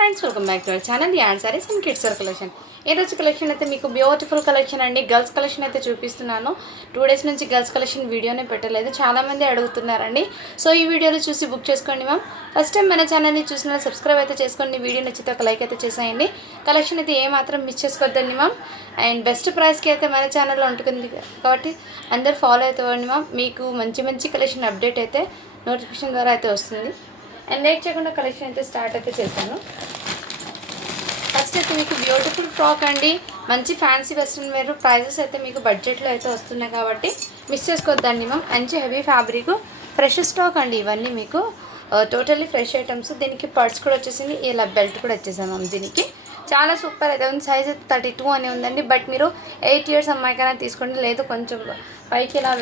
Hi friends, welcome back to our channel the on sarees and kids wear collection. ఈ రోజు collection అయితే మీకు beautiful collection అండి. Girls collection అయితే చూపిస్తున్నాను. 2 డేస్ నుంచి గర్ల్స్ కలెక్షన్ వీడియోనే పెట్టలేదు, చాలామంది అడుగుతున్నారండి. సో ఈ వీడియోలో చూసి బుక్ చేసుకోండి మ్యామ్. ఫస్ట్ టైం మన ఛానల్ని చూసిన సబ్స్క్రైబ్ అయితే చేసుకోండి. వీడియో నచ్చితే ఒక లైక్ అయితే చేసేయండి. కలెక్షన్ అయితే ఏమాత్రం మిస్ చేసుకోవద్దండి మ్యామ్. అండ్ బెస్ట్ ప్రైస్కి అయితే మన ఛానల్లో ఉంటుంది కాబట్టి అందరు ఫాలో అవుతామండి మ్యామ్. మీకు మంచి మంచి కలెక్షన్ అప్డేట్ అయితే నోటిఫికేషన్ ద్వారా అయితే వస్తుంది. అండ్ లేట్ చేయకుండా కలెక్షన్ అయితే స్టార్ట్ అయితే చేశాను. ఫస్ట్ అయితే మీకు బ్యూటిఫుల్ ఫ్రాక్ అండి, మంచి ఫ్యాన్సీ వెస్ట్రన్ వేర్. ప్రైజెస్ అయితే మీకు బడ్జెట్లో అయితే వస్తున్నాయి కాబట్టి మిస్ చేసుకోవద్దండి మ్యామ్. మంచి హెవీ ఫ్యాబ్రిక్, ఫ్రెష్ స్టాక్ అండి. ఇవన్నీ మీకు టోటల్లీ ఫ్రెష్ ఐటమ్స్. దీనికి పర్స్ కూడా వచ్చేసింది, ఇలా బెల్ట్ కూడా వచ్చేసాను మ్యామ్. దీనికి చాలా సూపర్ అయితే ఉంది. సైజ్ అయితే 32 అని ఉందండి. బట్ మీరు 8 ఇయర్స్ అమ్మాయికైనా తీసుకోండి, లేదు కొంచెం పైకి ఇలా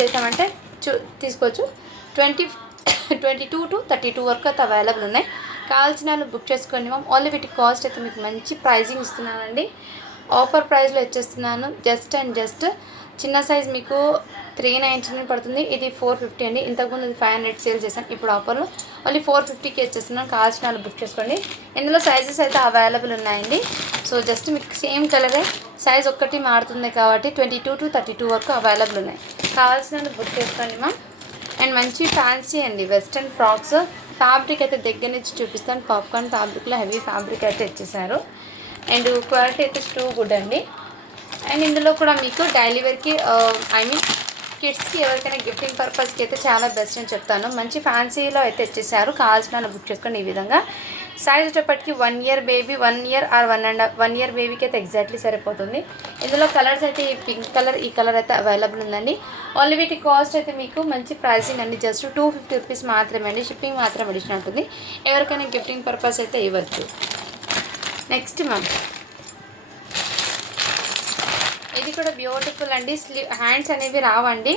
చేసామంటే తీసుకోవచ్చు. 22 to 32 వరకు అయితే అవైలబుల్ ఉన్నాయి. కావాల్సిన వాళ్ళు బుక్ చేసుకోండి మ్యామ్. ఓన్లీ వీటి కాస్ట్ అయితే మీకు మంచి ప్రైజింగ్ ఇస్తున్నానండి. ఆఫర్ ప్రైస్లో ఇచ్చేస్తున్నాను. జస్ట్ చిన్న సైజ్ మీకు 399 పడుతుంది. ఇది 450 అండి. ఇంతకుముందు ఇది 500 సేల్ చేశాను. ఇప్పుడు ఆఫర్లో ఓన్లీ 450కి ఇచ్చేస్తున్నాను. కావాల్సిన వాళ్ళు బుక్ చేసుకోండి. ఇందులో సైజెస్ అయితే అవైలబుల్ ఉన్నాయండి. సో జస్ట్ మీకు సేమ్ కలరే, సైజ్ ఒక్కటి మారుతుంది కాబట్టి 22 to 32 వరకు అవైలబుల్ ఉన్నాయి. కావాల్సిన వాళ్ళు బుక్ చేసుకోండి మ్యామ్. అండ్ మంచి ఫ్యాన్సీ అండి వెస్ట్రన్ ఫ్రాక్స్. ఫ్యాబ్రిక్ అయితే దగ్గర నుంచి చూపిస్తాను. పాప్కార్న్ ఫ్యాబ్రిక్లో హెవీ ఫ్యాబ్రిక్ అయితే ఇచ్చేసారు. అండ్ క్వాలిటీ అయితే టూ గుడ్ అండి. అండ్ ఇందులో కూడా మీకు డైలీ వేర్కి కిడ్స్కి ఎవరికైనా గిఫ్టింగ్ పర్పస్కి అయితే చాలా బెస్ట్ అని చెప్తాను. మంచి ఫ్యాన్సీలో అయితే ఇచ్చేసారు. కావాల్సిన బుక్ చేసుకోండి. ఈ విధంగా సైజ్ వచ్చేప్పటికి 1 year baby, 1 year are 1 year బేబీకి అయితే ఎగ్జాక్ట్లీ సరిపోతుంది. ఇందులో కలర్స్ అయితే ఈ పింక్ కలర్, ఈ కలర్ అయితే అవైలబుల్ ఉందండి. ఓన్లీ వీటి కాస్ట్ అయితే మీకు మంచి ప్రైసింగ్ అండి. జస్ట్ 250 రూపీస్ మాత్రమే అండి. షిప్పింగ్ మాత్రం అడిషనల్ ఉంటుంది. ఎవరికైనా గిఫ్టింగ్ పర్పస్ అయితే ఇవ్వచ్చు. నెక్స్ట్ మ్యామ్, ఇది కూడా బ్యూటిఫుల్ అండి. హ్యాండ్స్ అనేవి రావండి.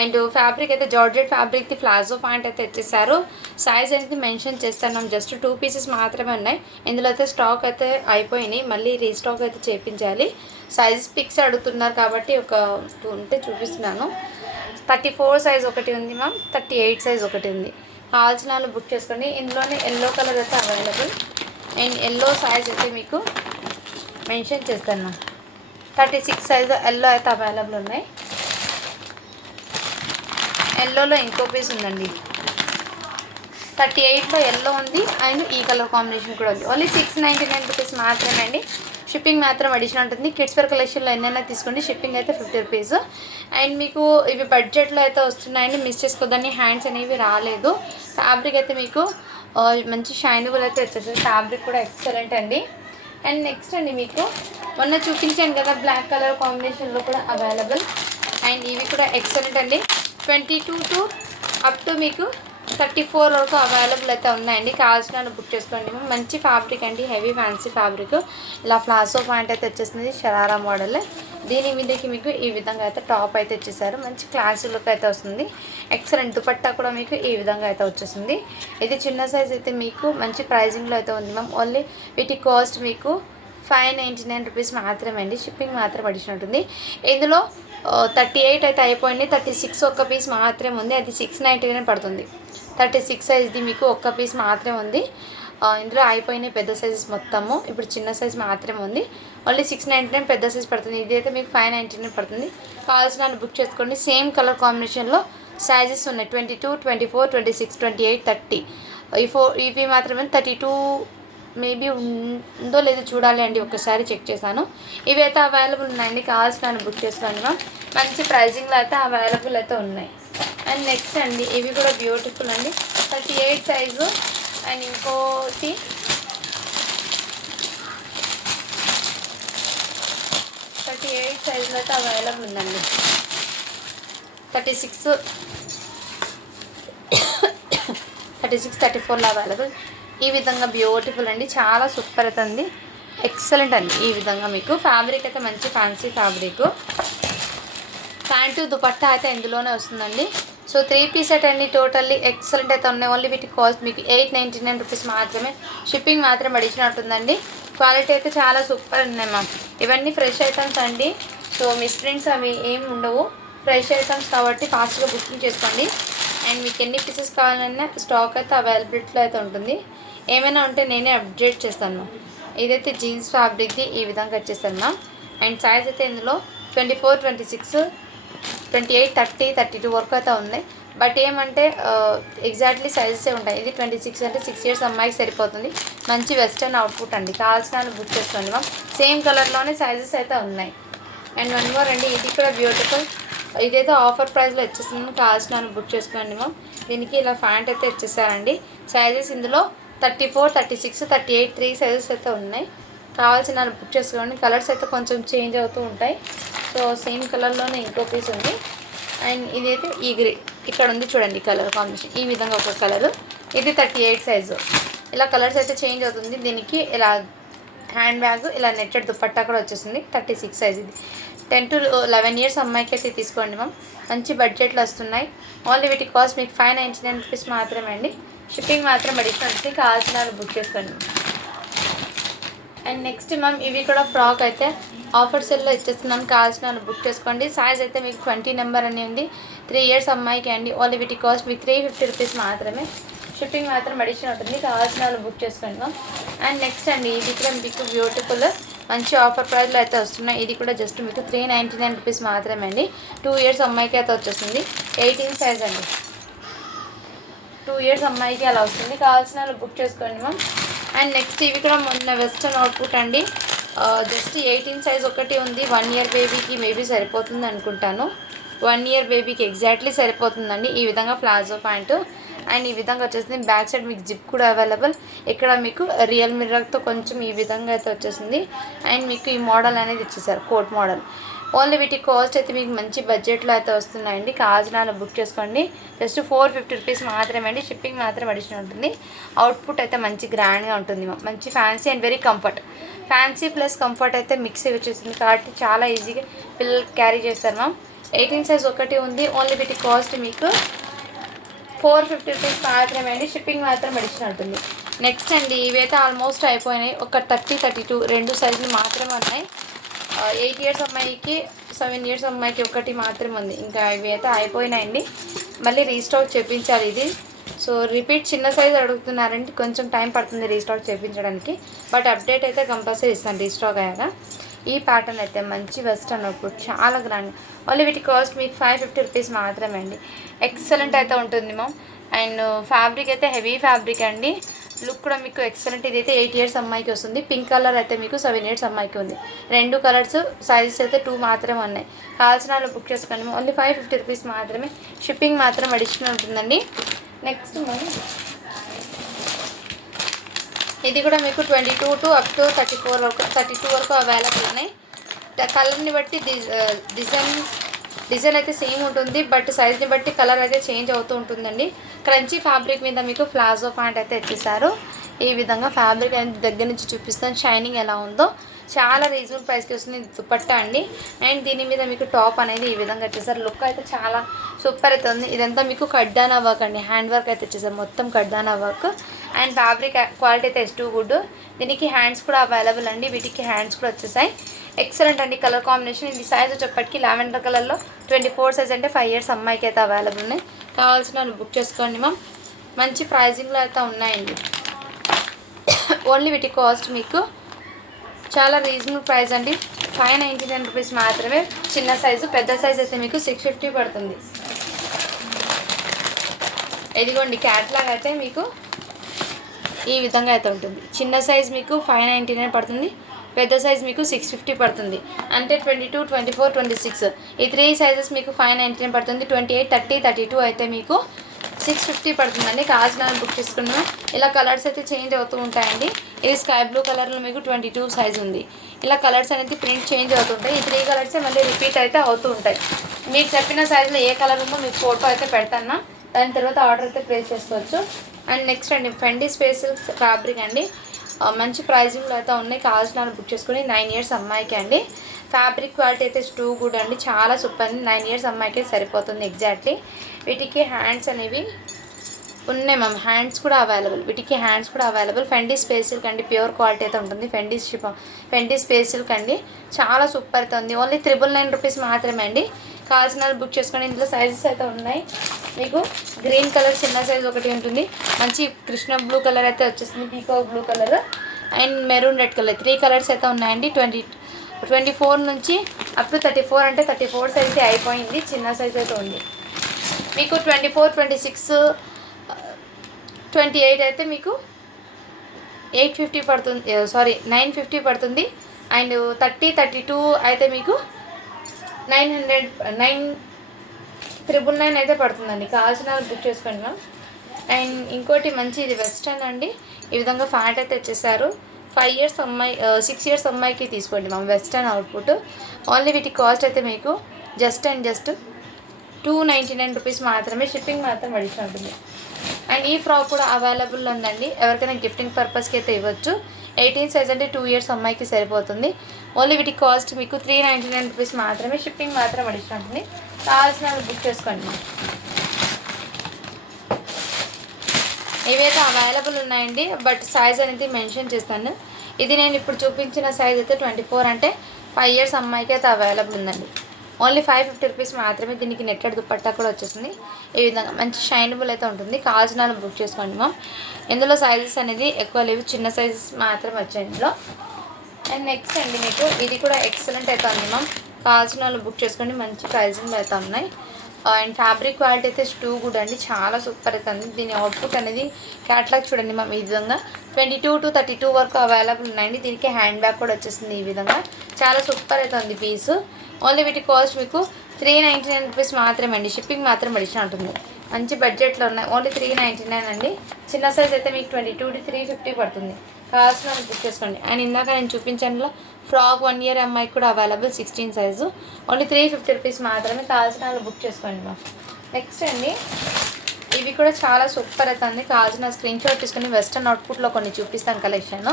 అండ్ ఫ్యాబ్రిక్ అయితే జార్జెట్ ఫ్యాబ్రిక్ది ప్లాజో ప్యాంట్ అయితే ఇచ్చేసారు. సైజ్ అనేది మెన్షన్ చేస్తాను. జస్ట్ 2 పీసెస్ మాత్రమే ఉన్నాయి. ఇందులో అయితే స్టాక్ అయితే అయిపోయినాయి, మళ్ళీ రీస్టాక్ అయితే చేయించాలి. సైజెస్ పిక్స్ అడుగుతున్నారు కాబట్టి ఒక 2 ఉంటే చూపిస్తున్నాను. 34 సైజ్ ఒకటి ఉంది మ్యామ్, 38 సైజ్ ఒకటి ఉంది. కావాల్సిన వాళ్ళు బుక్ చేసుకోండి. ఇందులోనే ఎల్లో కలర్ అయితే అవైలబుల్. అండ్ ఎల్లో సైజ్ అయితే మీకు మెన్షన్ చేస్తాను మ్యామ్. 36 సైజ్ ఎల్లో అయితే అవైలబుల్ ఉన్నాయి. ఎల్లోలో ఇంకో పీస్ ఉందండి. 38లో ఎల్లో ఉంది అండ్ ఈ కలర్ కాంబినేషన్ కూడా ఉంది. ఓన్లీ 699 రూపీస్ మాత్రమే అండి. షిప్పింగ్ మాత్రం అడిషనల్ ఉంటుంది. కిడ్స్ వేర్ కలెక్షన్లో ఎన్నైనా తీసుకోండి. షిప్పింగ్ అయితే 50 రూపీస్. అండ్ మీకు ఇవి బడ్జెట్లో అయితే వస్తున్నాయండి. మిస్ చేసుకోవద్దని. హ్యాండ్స్ అనేవి రాలేదు. ఫ్యాబ్రిక్ అయితే మీకు మంచి షైనబుల్ అయితే వచ్చేస్తుంది. ఫ్యాబ్రిక్ కూడా ఎక్సలెంట్ అండి. అండ్ నెక్స్ట్ అండి మీకు మొన్న చూపించాను కదా బ్లాక్ కలర్ కాంబినేషన్లో కూడా అవైలబుల్. అండ్ ఇవి కూడా ఎక్సలెంట్ అండి. 22 to అప్ టు మీకు 34 వరకు అవైలబుల్ అయితే ఉన్నాయండి. కావాల్సిన బుక్ చేసుకోండి. మంచి ఫ్యాబ్రిక్ అండి, హెవీ ఫ్యాన్సీ ఫ్యాబ్రిక్. ఇలా ప్లాజో ప్యాంట్ అయితే వచ్చేసింది, షరారా మోడల్. దీని మీదకి మీకు ఈ విధంగా అయితే టాప్ అయితే ఇచ్చేసారు. మంచి క్లాసీ లుక్ అయితే వస్తుంది. ఎక్సలెంట్ దుపట్టా కూడా మీకు ఈ విధంగా అయితే వచ్చేసింది. ఇది చిన్న సైజ్ అయితే మీకు మంచి ప్రైజింగ్లో అయితే ఉంది మ్యామ్. ఓన్లీ వీటి కాస్ట్ మీకు 599 రూపీస్ మాత్రమే అండి. షిప్పింగ్ మాత్రం అడిషనల్ ఉంటుంది. ఇందులో 38 అయితే అయిపోయింది. 36 ఒక్క పీస్ మాత్రమే ఉంది. అది 699 పడుతుంది. 36 సైజ్ది మీకు ఒక్క పీస్ మాత్రమే ఉంది. ఇందులో అయిపోయినాయి పెద్ద సైజెస్ మొత్తము. ఇప్పుడు చిన్న సైజ్ మాత్రమే ఉంది. ఓన్లీ 699 పెద్ద సైజ్ పడుతుంది. ఇది అయితే మీకు 599 పడుతుంది. కావాల్సిన వాళ్ళు బుక్ చేసుకోండి. సేమ్ కలర్ కాంబినేషన్లో సైజెస్ ఉన్నాయి. 22, 24, 26, 28, 30. ఇవి మాత్రమే. 32 మేబీ ఉందో లేదో చూడాలి అండి, ఒకసారి చెక్ చేశాను. ఇవి అయితే అవైలబుల్ ఉన్నాయండి. కావాల్సిన బుక్ చేసుకోండి. మంచి ప్రైజింగ్లో అయితే అవైలబుల్ అయితే ఉన్నాయి. అండ్ నెక్స్ట్ అండి ఇవి కూడా బ్యూటిఫుల్ అండి. 38 సైజు. అండ్ ఇంకోటి 38 సైజులో అయితే అవైలబుల్ ఉందండి. 36, 34లో అవైలబుల్. ఈ విధంగా బ్యూటిఫుల్ అండి, చాలా సూపర్ అవుతుంది. ఎక్సలెంట్ అండి. ఈ విధంగా మీకు ఫ్యాబ్రిక్ అయితే మంచి ఫ్యాన్సీ ఫ్యాబ్రిక్. ప్యాంటు దుపట్టా అయితే ఇందులోనే వస్తుందండి. సో 3 పీస్ సెట్ అండి. టోటల్లీ ఎక్సలెంట్ అయితే ఉన్నాయి. ఓన్లీ వీటి కాస్ట్ మీకు 899 రూపీస్ మాత్రమే. షిప్పింగ్ మాత్రం అడిషనల్ ఉంటుందండి. క్వాలిటీ అయితే చాలా సూపర్ ఉన్నాయి మ్యామ్. ఇవన్నీ ఫ్రెష్ ఐటమ్స్ అండి. సో మిస్ప్రింట్స్ అవి ఏమి ఉండవు. ఫ్రెష్ ఐటమ్స్ కాబట్టి ఫాస్ట్గా బుకింగ్ చేసుకోండి. అండ్ మీకు ఎన్ని పీసెస్ కావాలన్నా స్టాక్ అయితే అవైలబిలిటీలో అయితే ఉంటుంది. ఏమైనా ఉంటే నేనే అప్డేట్ చేస్తాను మ్యామ్. ఇదైతే జీన్స్ ఫ్యాబ్రిక్ది ఈ విధంగా వచ్చేస్తాను మ్యామ్. అండ్ సైజ్ అయితే ఇందులో 24, 26, 28, 30, 32 వరకు అయితే ఉన్నాయి. బట్ ఏమంటే ఎగ్జాక్ట్లీ సైజెసే ఉంటాయి. ఇది 26 అంటే 6 ఇయర్స్ అమ్మాయికి సరిపోతుంది. మంచి వెస్టర్న్ అవుట్పుట్ అండి. కావాల్సిన బుక్ చేసుకోండి మ్యామ్. సేమ్ కలర్లోనే సైజెస్ అయితే ఉన్నాయి. అండ్ వన్ మోర్ అండి, ఇది కూడా బ్యూటిఫుల్. ఇదైతే ఆఫర్ ప్రైస్లో వచ్చేసిందని కావాల్సిన బుక్ చేసుకోండి మ్యామ్. దీనికి ఇలా ప్యాంట్ అయితే ఇచ్చేసారండి. సైజెస్ ఇందులో 34, 36, 38, 3 సైజెస్ అయితే ఉన్నాయి. కావాల్సిన బుక్ చేసుకోండి. కలర్స్ అయితే కొంచెం చేంజ్ అవుతూ ఉంటాయి. సో సేమ్ కలర్లోనే ఇంకో పీస్ ఉంది. అండ్ ఇదైతే ఈ ఇక్కడ ఉంది చూడండి కలర్ కాంబినేషన్. ఈ విధంగా ఒక కలరు. ఇది 38 సైజు. ఇలా కలర్స్ అయితే చేంజ్ అవుతుంది. దీనికి ఇలా హ్యాండ్ బ్యాగ్, ఇలా నెట్టెడ్ దుపట్టా కూడా వచ్చేసింది. 36 సైజ్. ఇది 10 to 11 ఇయర్స్ అమ్మాయికి అయితే తీసుకోండి మ్యామ్. మంచి బడ్జెట్లో వస్తున్నాయి. ఓన్లీ వీటి కాస్ట్ మీకు 599 రూపీస్ మాత్రమే అండి. షిప్పింగ్ మాత్రం అడిషనల్ ఉంటుంది. కావాల్సిన బుక్ చేసుకోండి. అండ్ నెక్స్ట్ మ్యామ్ ఇవి కూడా ఫ్రాక్ అయితే ఆఫర్ సెల్లో ఇచ్చేస్తున్నాను. కావాల్సిన బుక్ చేసుకోండి. సైజ్ అయితే మీకు 20 నెంబర్ అని ఉంది. 3 ఇయర్స్ అమ్మాయికి అండి. ఓన్లీ వీటి కాస్ట్ మీకు 350 రూపీస్ మాత్రమే. షిప్పింగ్ మాత్రం అడిషనల్ ఉంటుంది. కావాల్సిన బుక్ చేసుకోండి మ్యామ్. అండ్ నెక్స్ట్ అండి, ఇది కూడా మీకు బ్యూటిఫుల్ మంచి ఆఫర్ ప్రైస్లో అయితే వస్తున్నాయి. ఇది కూడా జస్ట్ మీకు 399 రూపీస్ మాత్రమే అండి. 2 ఇయర్స్ అమ్మాయికి అయితే వచ్చేస్తుంది. 18 సైజ్ అండి. 2 ఇయర్స్ అమ్మాయికి అలా వస్తుంది. కావాల్సిన బుక్ చేసుకోండి మ్యామ్. అండ్ నెక్స్ట్ ఇవి కూడా మొన్న వెస్టర్న్ అవుట్పుట్ అండి. జస్ట్ 18 సైజ్ ఒకటి ఉంది. 1 ఇయర్ బేబీకి మేబీ సరిపోతుంది అనుకుంటాను. 1 ఇయర్ బేబీకి ఎగ్జాక్ట్లీ సరిపోతుందండి. ఈ విధంగా ప్లాజో ప్యాంటు. అండ్ ఈ విధంగా వచ్చేసింది. బ్యాక్ సైడ్ మీకు జిప్ కూడా అవైలబుల్. ఇక్కడ మీకు రియల్ మిర్రర్తో కొంచెం ఈ విధంగా అయితే వచ్చేసింది. అండ్ మీకు ఈ మోడల్ అనేది ఇచ్చేసారు, కోట్ మోడల్. ఓన్లీ వీటి కాస్ట్ అయితే మీకు మంచి బడ్జెట్లో అయితే వస్తున్నాయండి. కావాల్సిన బుక్ చేసుకోండి. జస్ట్ 450 రూపీస్ మాత్రమే అండి. షిప్పింగ్ మాత్రం అడిషనల్ ఉంటుంది. అవుట్పుట్ అయితే మంచి గ్రాండ్గా ఉంటుంది. మంచి fancy and very comfort. Fancy plus comfort అయితే మిక్స్ వచ్చేసింది కాబట్టి చాలా ఈజీగా పిల్లలు క్యారీ చేస్తారు మ్యామ్. 18 సైజ్ ఒకటి ఉంది. ఓన్లీ వీటి కాస్ట్ మీకు 450 రూపీస్ మాత్రమే అండి. షిప్పింగ్ మాత్రం అడిషనల్ ఉంటుంది. నెక్స్ట్ అండి, ఇవైతే ఆల్మోస్ట్ అయిపోయినాయి. ఒక 30, 32 రెండు సైజులు మాత్రమే ఉన్నాయి. 8 ఇయర్స్ అమ్మాయికి, 7 ఇయర్స్ అమ్మాయికి ఒకటి మాత్రమే ఉంది. ఇంకా ఇవి అయితే అయిపోయినాయండి. మళ్ళీ రీస్టాక్ చేయించాలి ఇది. సో రిపీట్ చిన్న సైజ్ అడుగుతున్నారండి. కొంచెం టైం పడుతుంది రీస్టాక్ చేయించడానికి. బట్ అప్డేట్ అయితే కంపల్సరీ ఇస్తాను రీస్టాక్ అయ్యాక. ఈ ప్యాటర్న్ అయితే మంచి వెస్టర్న్ అవుట్పుట్, చాలా గ్రాండ్. ఓన్లీ వీటి కాస్ట్ మీకు 550 రూపీస్ మాత్రమే అండి. ఎక్సలెంట్ అయితే ఉంటుంది మ్యామ్. అండ్ ఫ్యాబ్రిక్ అయితే హెవీ ఫ్యాబ్రిక్ అండి. లుక్ కూడా మీకు ఎక్సలెంట్. ఇదైతే 8 ఇయర్స్ అమ్మాయికి వస్తుంది. పింక్ కలర్ అయితే మీకు 7 ఇయర్స్ అమ్మాయికి ఉంది. రెండు కలర్స్, సైజెస్ అయితే 2 మాత్రమే ఉన్నాయి. కావాల్సిన బుక్ చేసుకోండి. ఓన్లీ 550 రూపీస్ మాత్రమే. షిప్పింగ్ మాత్రం అడిషనల్ ఉంటుందండి. నెక్స్ట్ ఇది కూడా మీకు 22 to up to 34 వరకు, 32 వరకు అవైలబుల్ ఉన్నాయి. కలర్ని బట్టి డిజైన్ అయితే సేమ్ ఉంటుంది. బట్ సైజ్ని బట్టి కలర్ అయితే చేంజ్ అవుతూ ఉంటుందండి. క్రంచీ ఫ్యాబ్రిక్ మీద మీకు ప్లాజో ప్యాంట్ అయితే ఇచ్చేసారు. ఈ విధంగా ఫ్యాబ్రిక్ అనేది దగ్గర నుంచి చూపిస్తాను షైనింగ్ ఎలా ఉందో. చాలా రీజనబుల్ ప్రైస్కి వస్తుంది. ఇది దుపట్టా అండి. అండ్ దీని మీద మీకు టాప్ అనేది ఈ విధంగా వచ్చేసారు. లుక్ అయితే చాలా సూపర్ అయితే ఉంది. ఇదంతా మీకు కడ్డానా వర్క్ అండి. హ్యాండ్ వర్క్ అయితే వచ్చేసారు, మొత్తం కడ్డానా వర్క్. అండ్ ఫ్యాబ్రిక్ క్వాలిటీ అయితే టూ గుడ్. దీనికి హ్యాండ్స్ కూడా అవైలబుల్ అండి. వీటికి హ్యాండ్స్ కూడా వచ్చేసాయి. ఎక్సలెంట్ అండి కలర్ కాంబినేషన్. ఇది సైజ్ వచ్చేప్పటికి లావెండర్ కలర్లో 24 సైజ్ అంటే 5 ఇయర్స్ అమ్మాయికి అయితే అవైలబుల్ ఉన్నాయి. కావాల్సిన బుక్ చేసుకోండి మ్యామ్. మంచి ప్రైజింగ్లో అయితే ఉన్నాయండి. ఓన్లీ వీటి కాస్ట్ మీకు చాలా రీజనబుల్ ప్రైస్ అండి. 599 రూపీస్ మాత్రమే. చిన్న సైజు, పెద్ద సైజ్ అయితే మీకు 650 పడుతుంది. ఇదిగోండి క్యాట్లాగ్ అయితే మీకు ఈ విధంగా అయితే ఉంటుంది. చిన్న సైజ్ మీకు 599 పడుతుంది. పెద్ద సైజ్ మీకు 650 పడుతుంది. అంటే 22, 24, 26 ఈ 3 సైజెస్ మీకు 599 పడుతుంది. 28, 30, 32 అయితే మీకు 650 పడుతుందండి. కావాల్సిన బుక్ చేసుకున్నాం. ఇలా కలర్స్ అయితే చేంజ్ అవుతూ ఉంటాయండి. ఇది స్కై బ్లూ కలర్లో మీకు 22 సైజ్ ఉంది. ఇలా కలర్స్ అనేది ప్రింట్ చేంజ్ అవుతుంటాయి. ఈ 3 కలర్సే మళ్ళీ రిపీట్ అయితే అవుతూ ఉంటాయి. మీకు చెప్పిన సైజులో ఏ కలర్ ఉందో మీకు ఫోటో అయితే పెడతాను. దాని తర్వాత ఆర్డర్ అయితే ప్లేస్ చేసుకోవచ్చు. అండ్ నెక్స్ట్ అండి, ఫెండీ స్పెషల్ ఫ్యాబ్రిక్ అండి. మంచి ప్రైజింగ్లో అయితే ఉన్నాయి. కావాల్సిన బుక్ చేసుకుని 9 ఇయర్స్ అమ్మాయికి అండి. ఫ్యాబ్రిక్ క్వాలిటీ అయితే టూ గుడ్ అండి, చాలా సూపర్ అండి. 9 ఇయర్స్ అమ్మాయికి సరిపోతుంది ఎగ్జాక్ట్లీ. వీటికి హ్యాండ్స్ అనేవి ఉన్నాయి మ్యామ్. హ్యాండ్స్ కూడా అవైలబుల్. వీటికి హ్యాండ్స్ కూడా అవైలబుల్. ఫెండీ స్పెషల్ కండి, ప్యూర్ క్వాలిటీ అయితే ఉంటుంది. ఫెండీ స్పెషల్ కండి, చాలా సూపర్ అయితే ఉంది. ఓన్లీ 999 రూపీస్ మాత్రమే అండి. కావాల్సిన వాళ్ళు బుక్ చేసుకోండి. ఇందులో సైజెస్ అయితే ఉన్నాయి. మీకు గ్రీన్ కలర్ చిన్న సైజ్ ఒకటి ఉంటుంది, మంచి కృష్ణ బ్లూ కలర్ అయితే వచ్చేస్తుంది, peacock blue colour and maroon red colour 3 colours అయితే ఉన్నాయండి. 24 నుంచి అప్ టు 34 అంటే 34 సైజ్ అయిపోయింది, చిన్న సైజ్ అయితే ఉంది. మీకు 24, 26, 28 అయితే మీకు 850 పడుతుంది, 950 పడుతుంది. అండ్ 30, 32 అయితే మీకు 999 అయితే పడుతుందండి. కావాల్సిన బుక్ చేసుకోండి మ్యామ్. అండ్ ఇంకోటి మంచి ఇది వెస్టర్న్ అండి, ఈ విధంగా ఫ్యాట్ అయితే ఇచ్చేసారు. 5 ఇయర్స్ అమ్మాయి 6 ఇయర్స్ అమ్మాయికి తీసుకోండి మ్యామ్, వెస్టర్న్ అవుట్పుట్. ఓన్లీ వీటి కాస్ట్ అయితే మీకు జస్ట్ 299 రూపీస్ మాత్రమే, షిప్పింగ్ మాత్రం అడిషన్ ఉంటుంది. అండ్ ఈ ఫ్రాక్ కూడా అవైలబుల్ ఉందండి, ఎవరికైనా గిఫ్టింగ్ పర్పస్కి అయితే ఇవ్వచ్చు. 18 సైజ్ అంటే 2 ఇయర్స్ అమ్మాయికి సరిపోతుంది. ఓన్లీ వీటి కాస్ట్ మీకు 399 రూపీస్ మాత్రమే, షిప్పింగ్ మాత్రం అడిషన్ ఉంటుంది. కావాల్సిన బుక్ చేసుకోండి. ఇవైతే అవైలబుల్ ఉన్నాయండి, బట్ సైజ్ అనేది మెన్షన్ చేస్తాను. ఇది నేను ఇప్పుడు చూపించిన సైజ్ అయితే 24 అంటే 5 ఇయర్స్ అమ్మాయికి అయితే అవైలబుల్ ఉందండి. ఓన్లీ 550 రూపీస్ మాత్రమే. దీనికి నెట్టెడ్ దుపట్టా కూడా వచ్చేసింది. ఈ విధంగా మంచి షైనబుల్ అయితే ఉంటుంది. కావాల్సిన బుక్ చేసుకోండి మ్యామ్. ఇందులో సైజెస్ అనేది ఎక్కువ లేవు, చిన్న సైజెస్ మాత్రమే వచ్చాయి ఇందులో. అండ్ నెక్స్ట్ అండి మీకు ఇది కూడా ఎక్సలెంట్ అయితే ఉంది మ్యామ్, కావాల్సిన వాళ్ళు బుక్ చేసుకోండి. మంచి ప్రైజింగ్ అయితే ఉన్నాయి. అండ్ ఫ్యాబ్రిక్ క్వాలిటీ అయితే టూ గుడ్ అండి, చాలా సూపర్ అయితే ఉంది. దీని అవుట్పుట్ అనేది క్యాట్లాగ్ చూడండి మ్యామ్, ఈ విధంగా 22 to 32 వరకు అవైలబుల్ ఉన్నాయండి. దీనికి హ్యాండ్ బ్యాగ్ కూడా వచ్చేసింది. ఈ విధంగా చాలా సూపర్ అయితే ఉంది పీసు. ఓన్లీ వీటి కాస్ట్ మీకు 399 రూపీస్ మాత్రమే అండి, షిప్పింగ్ మాత్రం అడిషన్ ఉంటుంది. మంచి బడ్జెట్లో ఉన్నాయి. ఓన్లీ 399 అండి. చిన్న సైజ్ అయితే మీకు 22 to 350 పడుతుంది. కావాల్సిన బుక్ చేసుకోండి. అండ్ ఇందాక నేను చూపించానులో ఫ్రాక్ 1 ఇయర్ అమ్మాయికి కూడా అవైలబుల్ 16 సైజు, ఓన్లీ 350 రూపీస్ మాత్రమే. కావాల్సిన వాళ్ళు బుక్ చేసుకోండి మ్యామ్. నెక్స్ట్ అండి ఇవి కూడా చాలా సూపర్ అవుతుంది. కావాల్సిన స్క్రీన్ షాట్ తీసుకొని వెస్టర్న్ అవుట్పుట్లో కొన్ని చూపిస్తాను కలెక్షన్.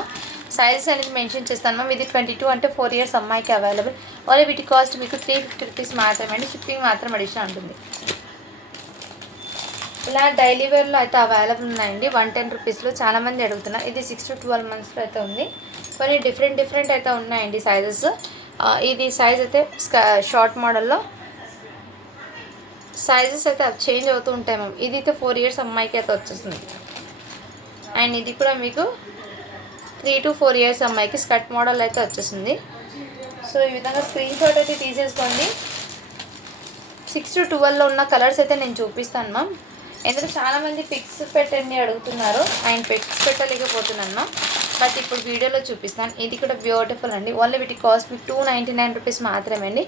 సైజెస్ అనేది మెన్షన్ చేస్తాను మ్యామ్. ఇది 22 అంటే 4 ఇయర్స్ అమ్మాయికి అవైలబుల్. ఓన్లీ వీటి కాస్ట్ మీకు 350 రూపీస్ మాత్రమే అండి, షిప్పింగ్ మాత్రం అడిషన్ ఉంటుంది. ఇలా డైలీ వేర్లో అయితే అవైలబుల్ ఉన్నాయండి 110 రూపీస్లో. చాలామంది అడుగుతున్నారు. ఇది 6 to 12 మంత్స్లో అయితే ఉంది. కొన్ని డిఫరెంట్ అయితే ఉన్నాయండి సైజెస్. ఇది సైజ్ అయితే షార్ట్ మోడల్లో సైజెస్ అయితే చేంజ్ అవుతూ ఉంటాయి మ్యామ్. ఇది అయితే 4 ఇయర్స్ అమ్మాయికి అయితే వచ్చేస్తుంది. అండ్ ఇది కూడా మీకు 3 to 4 ఇయర్స్ అమ్మాయికి స్కర్ట్ మోడల్ అయితే వచ్చేసింది. సో ఈ విధంగా స్క్రీన్ షాట్ అయితే తీసేసుకోండి. 6 to 12లో ఉన్న కలర్స్ అయితే నేను చూపిస్తాను మ్యామ్. ఎందుకంటే చాలామంది పిక్స్ పెట్టండి అడుగుతున్నారు, ఆయన పిక్స్ పెట్టలేకపోతున్నాను మ్యామ్. బట్ ఇప్పుడు వీడియోలో చూపిస్తాను. ఇది కూడా బ్యూటిఫుల్ అండి. ఓన్లీ వీటి కాస్ట్ మీకు 299 రూపీస్ మాత్రమే అండి.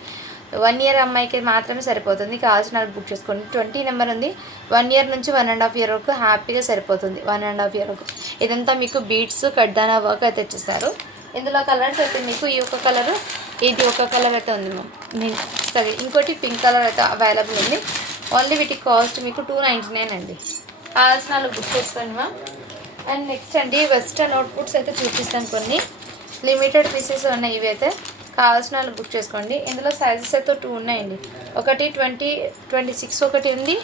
1 ఇయర్ అమ్మాయికి మాత్రమే సరిపోతుంది. కావాల్సిన బుక్ చేసుకోండి. 20 నెంబర్ ఉంది. 1 ఇయర్ నుంచి 1.5 ఇయర్ వరకు హ్యాపీగా సరిపోతుంది. 1.5 ఇయర్ వరకు ఇదంతా మీకు బీడ్స్ కడ్డానా వర్క్ అయితే వచ్చేసారు. ఇందులో కలర్స్ అయితే మీకు ఈ ఒక కలరు, ఇది ఒక కలర్ అయితే ఉంది మ్యామ్. నేను సరే ఇంకోటి పింక్ కలర్ అయితే అవైలబుల్ ఉంది. ఓన్లీ వీటి కాస్ట్ మీకు 299 అండి. కావాల్సిన బుక్ చేసుకోండి మ్యామ్. అండ్ నెక్స్ట్ అండి వెస్టర్న్ అవుట్పుట్స్ అయితే చూపిస్తాను. కొన్ని లిమిటెడ్ పీసెస్ ఉన్నాయి. ఇవి అయితే కావాల్సిన బుక్ చేసుకోండి. ఇందులో సైజెస్ అయితే 2 ఉన్నాయండి. ఒకటి 20, 26 ఒకటి ఉంది.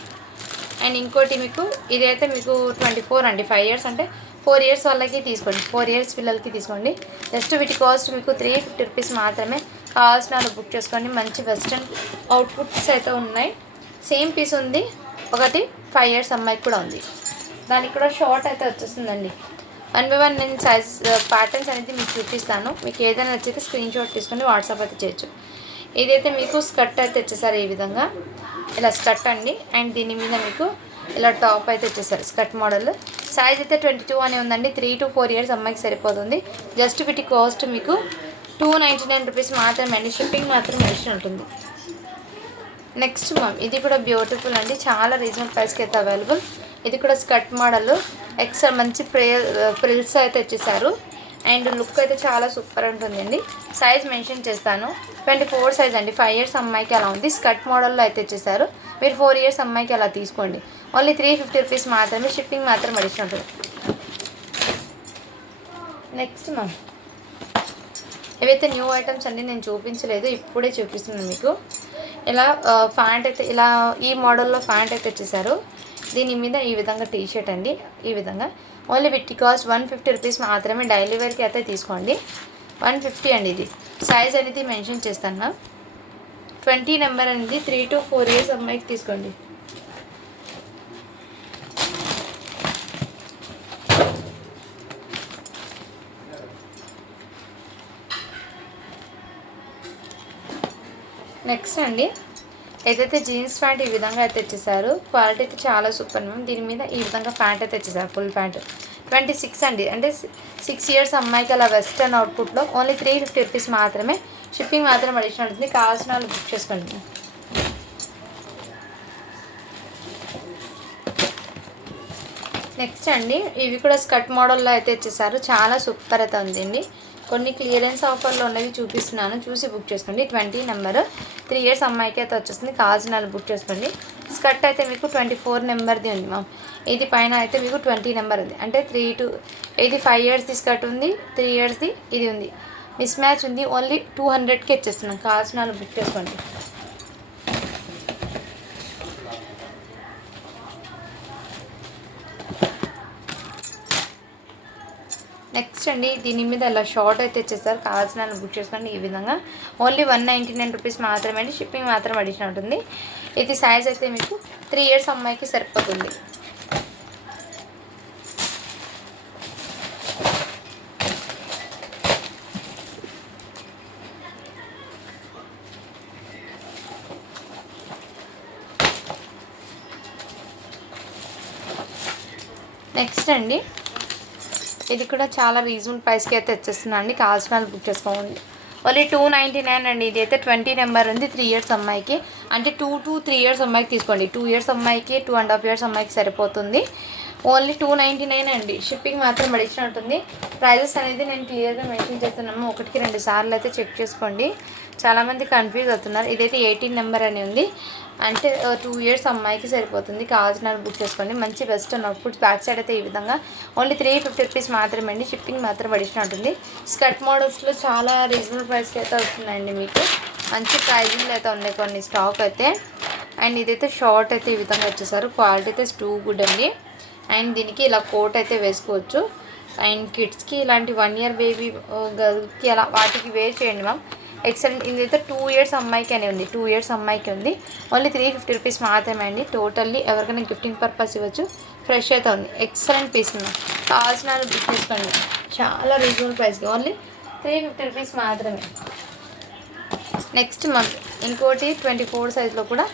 అండ్ ఇంకోటి మీకు ఇదైతే మీకు 24 అండి. 5 ఇయర్స్ అంటే 4 ఇయర్స్ వాళ్ళకి తీసుకోండి, 4 ఇయర్స్ పిల్లలకి తీసుకోండి. జస్ట్ వీటి కాస్ట్ మీకు 350 రూపీస్ మాత్రమే. కావాల్సిన బుక్ చేసుకోండి. మంచి వెస్టర్న్ అవుట్పుట్స్ అయితే ఉన్నాయి. సేమ్ పీస్ ఉంది. ఒకటి 5 ఇయర్స్ అమ్మాయికి కూడా ఉంది. దానికి కూడా షార్ట్ అయితే వచ్చేస్తుందండి. 1 by 1 నేను సైజ్ ప్యాటర్న్స్ అనేది మీకు చూపిస్తాను. మీకు ఏదైనా నచ్చితే స్క్రీన్ షాట్ తీసుకొని వాట్సాప్ అయితే చేయొచ్చు. ఇదైతే మీకు స్కర్ట్ అయితే వచ్చేసారు. ఈ విధంగా ఇలా స్కర్ట్ అండి. అండ్ దీని మీద మీకు ఇలా టాప్ అయితే వచ్చేసారు స్కర్ట్ మోడల్. సైజ్ అయితే 22 అని ఉందండి. 3 to 4 ఇయర్స్ అమ్మాయికి సరిపోతుంది. జస్ట్ వీటి కాస్ట్ మీకు 299 రూపీస్ మాత్రమే అండి, షిప్పింగ్ మాత్రం ఎక్స్ట్రా ఉంటుంది. నెక్స్ట్ మ్యామ్ ఇది కూడా బ్యూటిఫుల్ అండి, చాలా రీజనబుల్ ప్రైస్కి అయితే అవైలబుల్. ఇది కూడా స్కర్ట్ మోడల్ ఎక్స్ట్రా మంచి ప్రిల్స్ అయితే వచ్చేసారు. అండ్ లుక్ అయితే చాలా సూపర్ ఉంటుందండి. సైజ్ మెన్షన్ చేస్తాను. 24 సైజ్ అండి. 5 ఇయర్స్ అమ్మాయికి అలా ఉంది. స్కర్ట్ మోడల్లో అయితే వచ్చేసారు. మీరు 4 ఇయర్స్ అమ్మాయికి అలా తీసుకోండి. ఓన్లీ 350 రూపీస్ మాత్రమే, షిప్పింగ్ మాత్రం అడిషన్ ఉంటుంది. నెక్స్ట్ మ్యామ్ ఇవైతే న్యూ ఐటమ్స్ అండి, నేను చూపించలేదు, ఇప్పుడే చూపిస్తున్నాను మీకు. ఇలా ప్యాంట్ అయితే ఇలా ఈ మోడల్లో ప్యాంట్ అయితే వచ్చేసారు. దీని మీద ఈ విధంగా టీ షర్ట్ అండి. ఈ విధంగా ఓన్లీ వీటి కాస్ట్ 150 రూపీస్ మాత్రమే. డైలీ వేర్కి అయితే తీసుకోండి. 150 అండి. ఇది సైజ్ అనేది మెన్షన్ చేస్తాను. 20 నెంబర్ అనేది 3 to 4 years అమ్మాయికి తీసుకోండి. నెక్స్ట్ అండి, ఏదైతే జీన్స్ ప్యాంట్ ఈ విధంగా అయితే తెచ్చేసారు. క్వాలిటీ అయితే చాలా సూపర్ మ్యామ్. దీని మీద ఈ విధంగా ప్యాంట్ అయితే తెచ్చేసారు, ఫుల్ ప్యాంట్. 26 అండి, అంటే 6 years అమ్మాయికి అలా వెస్టర్న్ అవుట్పుట్లో ఓన్లీ 350 రూపీస్ మాత్రమే. షిప్పింగ్ మాత్రం అడిషనల్ ఉంటుంది. కావాల్సిన వాళ్ళు బుక్ చేసుకోండి. నెక్స్ట్ అండి, ఇవి కూడా స్కర్ట్ మోడల్లో అయితే ఇచ్చేసారు. చాలా సూపర్ అయితే ఉందండి. కొన్ని క్లియరెన్స్ ఆఫర్లో ఉన్నవి చూపిస్తున్నాను, చూసి బుక్ చేసుకోండి. 20 నెంబర్ 3 years అమ్మాయికి అయితే వచ్చేస్తుంది. కావాల్సిన వాళ్ళు బుక్ చేసుకోండి. స్కర్ట్ అయితే మీకు 24 నెంబర్ది ఉంది మ్యామ్. ఇది పైన అయితే మీకు 20 నెంబర్ ఉంది. అంటే ఇది 5 yearsది స్కర్ట్ ఉంది, 3 yearsది ఇది ఉంది. మిస్ మ్యాచ్ ఉంది. ఓన్లీ 200కి ఇచ్చేస్తున్నాం. కావాల్సిన వాళ్ళు బుక్ చేసుకోండి. నెక్స్ట్ అండి, దీని మీద ఇలా షార్ట్ అయితే ఇచ్చేస్తారు. కావాల్సిన బుక్ చేసుకోండి. ఈ విధంగా ఓన్లీ 199 రూపీస్ మాత్రమే అండి. షిప్పింగ్ మాత్రం అడిషనల్ ఉంటుంది. ఇది సైజ్ అయితే మీకు 3 years అమ్మాయికి సరిపోతుంది. నెక్స్ట్ అండి, ఇది కూడా చాలా రీజనబుల్ ప్రైస్కి అయితే వచ్చేస్తున్నాను అండి. కావాల్సిన వాళ్ళు బుక్ చేసుకోండి. ఓన్లీ 299 అండి. ఇది అయితే 20 నెంబర్ ఉంది. 3 years అమ్మాయికి, అంటే 2 to 3 years అమ్మాయికి తీసుకోండి. 2 years అమ్మాయికి, 2.5 years అమ్మాయికి సరిపోతుంది. ఓన్లీ 299 అండి. షిప్పింగ్ మాత్రం అడిషనల్ ఉంటుంది. ప్రైజెస్ అనేది నేను క్లియర్గా మెన్షన్ చేస్తున్నాము. 1కి 2 సార్లు అయితే చెక్ చేసుకోండి. చాలామంది కన్ఫ్యూజ్ అవుతున్నారు. ఇదైతే 18 నెంబర్ అని ఉంది. అంటే 2 years అమ్మాయికి సరిపోతుంది. కావాల్సిన బుక్ చేసుకోండి. మంచి వెస్టర్న్ అవుట్పుట్. బ్యాక్ సైడ్ అయితే ఈ విధంగా ఓన్లీ 350 రూపీస్ మాత్రమే అండి. షిప్పింగ్ మాత్రం అడిషనల్ ఉంటుంది. స్కర్ట్ మోడల్స్లో చాలా రీజనబుల్ ప్రైస్కి అయితే వస్తుందండి. మీకు మంచి ప్రైజింగ్లో అయితే ఉన్నాయి కొన్ని స్టాక్ అయితే. అండ్ ఇదైతే షార్ట్ అయితే ఈ విధంగా వచ్చేసారు. క్వాలిటీ అయితే టూ గుడ్ అండి. అండ్ దీనికి ఇలా కోట్ అయితే వేసుకోవచ్చు. అండ్ కిడ్స్కి ఇలాంటి 1 year బేబీ గర్ల్కి అలా వాటికి వేర్ చేయండి మ్యామ్. ఎక్సలెంట్. ఇదైతే 2 years అమ్మాయికి అని ఉంది. 2 years అమ్మాయికి ఉంది. ఓన్లీ 350 రూపీస్ మాత్రమే అండి. టోటల్లీ ఎవరికైనా గిఫ్టింగ్ పర్పస్ ఇవ్వచ్చు. ఫ్రెష్ అయితే ఉంది. Excellent piece ma'am. కావాల్సిన వాళ్ళు బుక్ చేసుకోండి. చాలా రీజనబుల్ ప్రైస్కి ఓన్లీ 350 రూపీస్ మాత్రమే. నెక్స్ట్ మ్యామ్, ఇంకోటి 24 సైజులో కూడా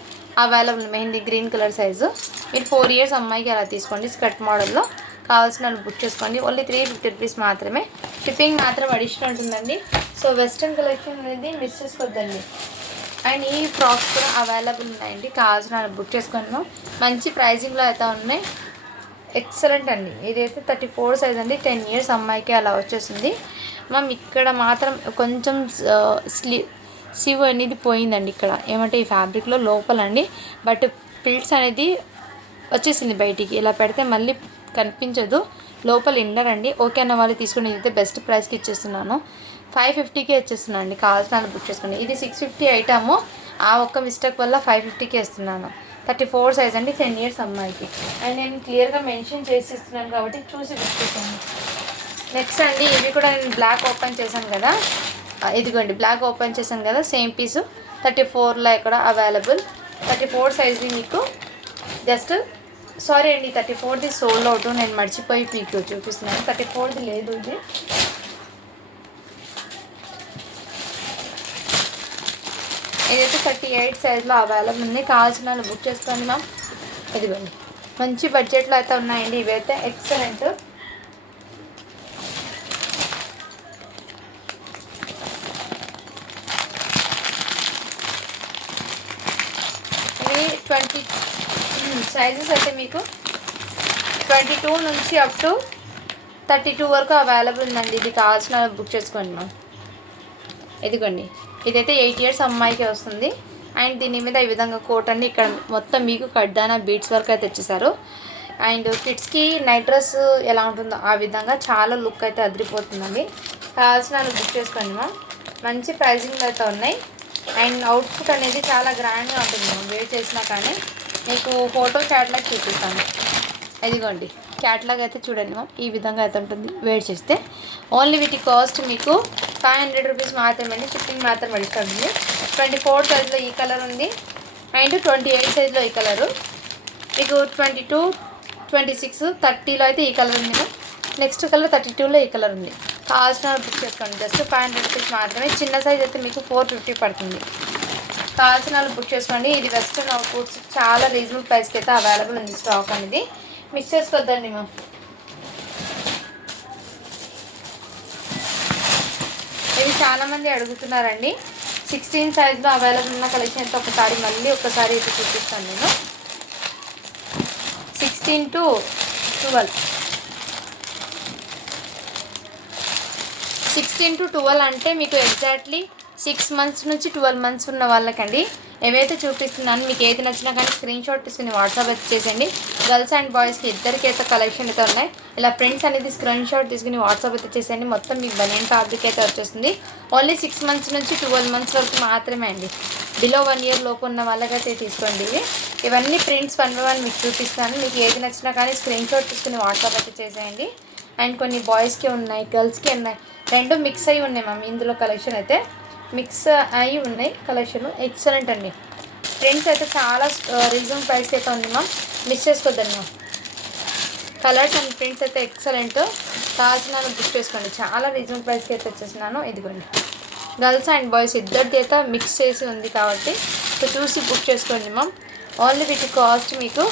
available. Mehndi green colour size. మీరు 4 years అమ్మాయికి అలా తీసుకోండి. స్కర్ట్ మోడల్లో. కావాల్సిన వాళ్ళు బుక్ చేసుకోండి. ఓన్లీ 350 రూపీస్ మాత్రమే. షిప్పింగ్ మాత్రం అడిషనల్ ఉంటుందండి. సో వెస్ట్రన్ కలెక్షన్ అనేది మిస్ చేసుకోవద్దండి. అండ్ ఈ ఫ్రాక్స్ కూడా అవైలబుల్ ఉన్నాయండి. కావాల్సిన వాళ్ళు బుక్ చేసుకోండి. మంచి ప్రైజింగ్లో అయితే ఉన్నాయి. ఎక్సలెంట్ అండి. ఇదైతే 34 సైజ్ అండి. 10 years అమ్మాయికి అలా వచ్చేసింది. మ్యామ్ ఇక్కడ మాత్రం కొంచెం సివ్ అనేది పోయిందండి. ఇక్కడ ఏమంటే ఈ ఫ్యాబ్రిక్లో లోపలండి, బట్ పిల్ట్స్ అనేది వచ్చేసింది బయటికి. ఇలా పెడితే మళ్ళీ కనిపించదు. లోపల ఇన్నర్ అండి. ఓకే అన్న వాళ్ళు తీసుకుని అయితే బెస్ట్ ప్రైస్కి ఇచ్చేస్తున్నాను. 550కి ఇచ్చేస్తున్నాను అండి. కావాల్సిన వాళ్ళు బుక్ చేసుకోండి. ఇది 650 ఐటము. ఆ ఒక్క మిస్టేక్ వల్ల 550కి ఇస్తున్నాను. 34 సైజ్ అండి. 10 years అమ్మాయికి. అండ్ నేను క్లియర్గా మెన్షన్ చేసి ఇస్తున్నాను కాబట్టి చూసి బుక్ చేసుకోండి. నెక్స్ట్ అండి, ఇవి కూడా నేను బ్లాక్ ఓపెన్ చేశాను కదా, ఇదిగోండి బ్లాక్ ఓపెన్ చేశాను కదా, సేమ్ పీసు 34లో ఇక్కడ అవైలబుల్. 34 సైజ్ది మీకు జస్ట్ సారీ అండి, 34ది సోల్డ్ అవుట్. నేను మర్చిపోయి మీకు చూపిస్తున్నాను. 34ది లేదు. ఇదైతే 38 సైజ్లో అవైలబుల్ ఉంది. కావాల్సిన వాళ్ళు బుక్ చేసుకోండి మ్యామ్. ఇదిగోండి మంచి బడ్జెట్లో అయితే ఉన్నాయండి. ఇవైతే ఎక్సలెంట్. ఇవి 20 సైజెస్ అయితే మీకు 22 నుంచి అప్ టు 32 వరకు అవైలబుల్ ఉందండి. ఇది కావాల్సిన బుక్ చేసుకోండి మ్యామ్. ఇదిగోండి ఇదైతే 8 years అమ్మాయికి వస్తుంది. అండ్ దీని మీద ఈ విధంగా కోట్ అండి. ఇక్కడ మొత్తం మీకు కడ్డానా బీడ్స్ వరకు అయితే వచ్చేసారు. అండ్ కిడ్స్కి నైట్ డ్రెస్ ఎలా ఉంటుందో ఆ విధంగా చాలా లుక్ అయితే అదిరిపోతుందండి. కావాల్సిన బుక్ చేసుకోండి మ్యామ్. మంచి ప్రైజింగ్లో అయితే ఉన్నాయి. అండ్ అవుట్పుట్ అనేది చాలా గ్రాండ్గా ఉంటుంది మ్యామ్. వేర్ చేసినా కానీ మీకు ఫోటో చాట్లో చూపిస్తాను. ఇదిగోండి క్యాట్లాగ్ అయితే చూడండి మ్యామ్, ఈ విధంగా అయితే ఉంటుంది వేర్ చేస్తే. ఓన్లీ వీటి కాస్ట్ మీకు 500 రూపీస్ మాత్రమే అండి. షిప్పింగ్ మాత్రం పడుతుంది. 24 సైజ్లో ఈ కలర్ ఉంది అండ్ 28 సైజ్లో ఈ కలరు, మీకు 22, 26, 30లో అయితే ఈ కలర్ ఉంది మ్యామ్. నెక్స్ట్ కలర్ 32లో ఈ కలర్ ఉంది. కావాల్సిన బుక్ చేసుకోండి. జస్ట్ 500 రూపీస్ మాత్రమే. చిన్న సైజ్ అయితే మీకు 450 పడుతుంది. కావాల్సిన వాళ్ళు బుక్ చేసుకోండి. ఇది వెస్ట్రన్ అవుట్ఫిట్స్ చాలా రీజనబుల్ ప్రైస్కి అయితే అవైలబుల్ ఉంది స్టాక్ అనేది. మిక్స్ చేసుకోవద్దండి మ్యామ్. ఇది చాలామంది అడుగుతున్నారండి. 16 సైజ్లో అవైలబుల్ ఉన్న కలెక్షన్ అయితే ఒకసారి అయితే చూపిస్తాను నేను. 16 to 12, 16 to 12 అంటే మీకు ఎగ్జాక్ట్లీ 6 months నుంచి 12 months ఉన్న వాళ్ళకండి. ఏవైతే చూపిస్తున్నాను మీకు ఏది నచ్చినా కానీ స్క్రీన్ షాట్ తీసుకుని వాట్సాప్ అయితే చేసేయండి. గర్ల్స్ అండ్ బాయ్స్కి ఇద్దరికైతే కలెక్షన్ అయితే ఉన్నాయి. ఇలా ప్రింట్స్ అనేది స్క్రీన్ షాట్ తీసుకుని వాట్సాప్ అయితే చేసేయండి. మొత్తం మీకు బనియన్ ఫ్యాబ్రిక్ అయితే వచ్చేస్తుంది. ఓన్లీ 6 months నుంచి 12 months వరకు మాత్రమే అండి. బిలో 1 year లోపు ఉన్న వాళ్ళకైతే తీసుకోండి. ఇవన్నీ ప్రింట్స్ 1 by 1 మీకు చూపిస్తాను. మీకు ఏది నచ్చినా కానీ స్క్రీన్ షాట్ తీసుకుని వాట్సాప్ అయితే చేసేయండి. అండ్ కొన్ని బాయ్స్కి ఉన్నాయి, గర్ల్స్కి ఉన్నాయి, రెండు మిక్స్ అయ్యి ఉన్నాయి మ్యామ్. ఇందులో కలెక్షన్ అయితే మిక్స్ అయ్యి ఉన్నాయి. కలెక్షన్ ఎక్సలెంట్ అండి. ప్రింట్స్ అయితే చాలా రీజనబుల్ ప్రైస్కి అయితే ఉంది మ్యామ్. మిస్ చేసుకోవద్దండి మ్యామ్. కలర్స్ అండ్ ప్రింట్స్ అయితే ఎక్సలెంట్. కావాల్సిన బుక్ చేసుకోండి. చాలా రీజనబుల్ ప్రైస్కి అయితే వచ్చేసినాను. ఇదిగోండి, గర్ల్స్ అండ్ బాయ్స్ ఇద్దరిది అయితే మిక్స్ చేసి ఉంది కాబట్టి చూసి బుక్ చేసుకోండి మ్యామ్. ఓన్లీ వీటి కాస్ట్ మీకు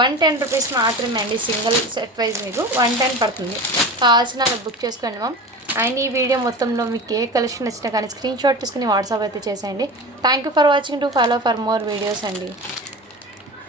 110 రూపీస్ మాత్రమే అండి. సింగిల్ సెట్ వైజ్ మీకు 110 పడుతుంది. కావాల్సిన బుక్ చేసుకోండి మ్యామ్. అండ్ ఈ వీడియో మొత్తంలో మీకు ఏ కలెక్షన్ నచ్చినా కానీ స్క్రీన్ షాట్ తీసుకుని వాట్సాప్ అయితే చేసేయండి. Thank you for watching. To follow for more videos అండి.